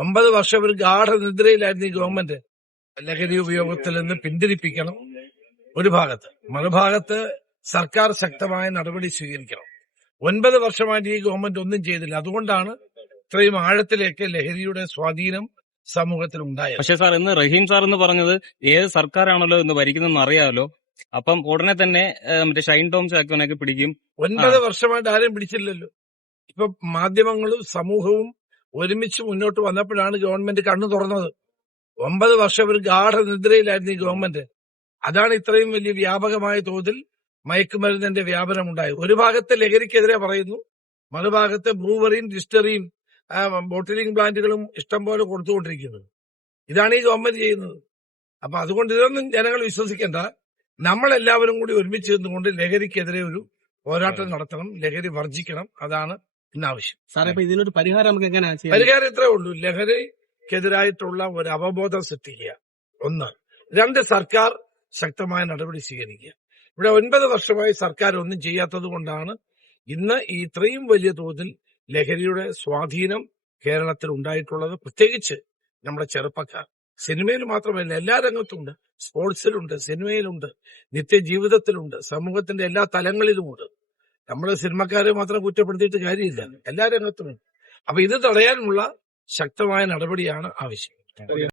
9 വർഷം ഒരു ഗാഠനിദ്രയിലായിരുന്നു ഈ ഗവൺമെന്റ്. ലഹരി ഉപയോഗത്തിൽ നിന്ന് പിന്തിരിപ്പിക്കണം ഒരു ഭാഗത്ത്, മറുഭാഗത്ത് സർക്കാർ ശക്തമായ നടപടി സ്വീകരിക്കണം. 9 വർഷമായിട്ട് ഈ ഗവൺമെന്റ് ഒന്നും ചെയ്തില്ല. അതുകൊണ്ടാണ് ഇത്രയും ആഴത്തിലേക്ക് ലഹരിയുടെ സ്വാധീനം സമൂഹത്തിൽ ഉണ്ടായത്. പക്ഷേ സാർ, ഇന്ന് റഹീം സാർ എന്ന് പറഞ്ഞത് ഏത് സർക്കാരാണല്ലോ ഇന്ന് ഭരിക്കുന്നതെന്ന് അറിയാമല്ലോ, അപ്പം ഉടനെ തന്നെ മറ്റേ ഷൈൻ ടോം ചാക്കോനെയൊക്കെ പിടിക്കും. 9 വർഷമായിട്ട് ആരെയും പിടിച്ചില്ലല്ലോ. ഇപ്പൊ മാധ്യമങ്ങളും സമൂഹവും ഒരുമിച്ച് മുന്നോട്ട് വന്നപ്പോഴാണ് ഗവൺമെന്റ് കണ്ണു തുറന്നത്. 9 വർഷം ഒരു ഗാഠനിദ്രയിലായിരുന്നു ഈ ഗവൺമെന്റ്. അതാണ് ഇത്രയും വലിയ വ്യാപകമായ തോതിൽ മയക്കുമരുന്നിന്റെ വ്യാപനം ഉണ്ടായത്. ഒരു ഭാഗത്ത് ലഹരിക്കെതിരെ പറയുന്നു, മറുഭാഗത്ത് ബ്രൂവറിയും ഡിസ്റ്ററിയും ബോട്ടിലിംഗ് പ്ലാന്റുകളും ഇഷ്ടം പോലെ കൊടുത്തുകൊണ്ടിരിക്കുന്നത്. ഇതാണ് ഈ ഗവൺമെന്റ് ചെയ്യുന്നത്. അപ്പൊ അതുകൊണ്ട് ഇതൊന്നും ജനങ്ങൾ വിശ്വസിക്കേണ്ട. നമ്മളെല്ലാവരും കൂടി ഒരുമിച്ച് നിന്നുകൊണ്ട് ലഹരിക്കെതിരെ ഒരു പോരാട്ടം നടത്തണം, ലഹരി വർജിക്കണം. അതാണ് ഇന്ന് ആവശ്യം. സാറേ, ഇപ്പൊ ഇതിനൊരു പരിഹാരം നമുക്ക് എങ്ങനെയാണ് ചെയ്യാൻ? പരിഹാരം ഇത്രേ ഉള്ളൂ: ലഹരിക്കെതിരായിട്ടുള്ള ഒരു അവബോധം സൃഷ്ടിക്കുക, 1. 2, സർക്കാർ ശക്തമായ നടപടി സ്വീകരിക്കുക. ഇവിടെ 9 വർഷമായി സർക്കാർ ഒന്നും ചെയ്യാത്തത് കൊണ്ടാണ് ഇന്ന് ഇത്രയും വലിയ തോതിൽ ലഹരിയുടെ സ്വാധീനം കേരളത്തിൽ ഉണ്ടായിട്ടുള്ളത്. പ്രത്യേകിച്ച് നമ്മുടെ ചെറുപ്പക്കാർ. സിനിമയിൽ മാത്രമല്ല, എല്ലാ രംഗത്തുമുണ്ട്. സ്പോർട്സിലുണ്ട്, സിനിമയിലുണ്ട്, നിത്യജീവിതത്തിലുണ്ട്, സമൂഹത്തിന്റെ എല്ലാ തലങ്ങളിലുമുണ്ട്. നമ്മൾ സിനിമക്കാരെ മാത്രം കുറ്റപ്പെടുത്തിയിട്ട് കാര്യമില്ല, എല്ലാ രംഗത്തുമുണ്ട്. അപ്പൊ ഇത് തടയാനുള്ള ശക്തമായ നടപടിയാണ് ആവശ്യം.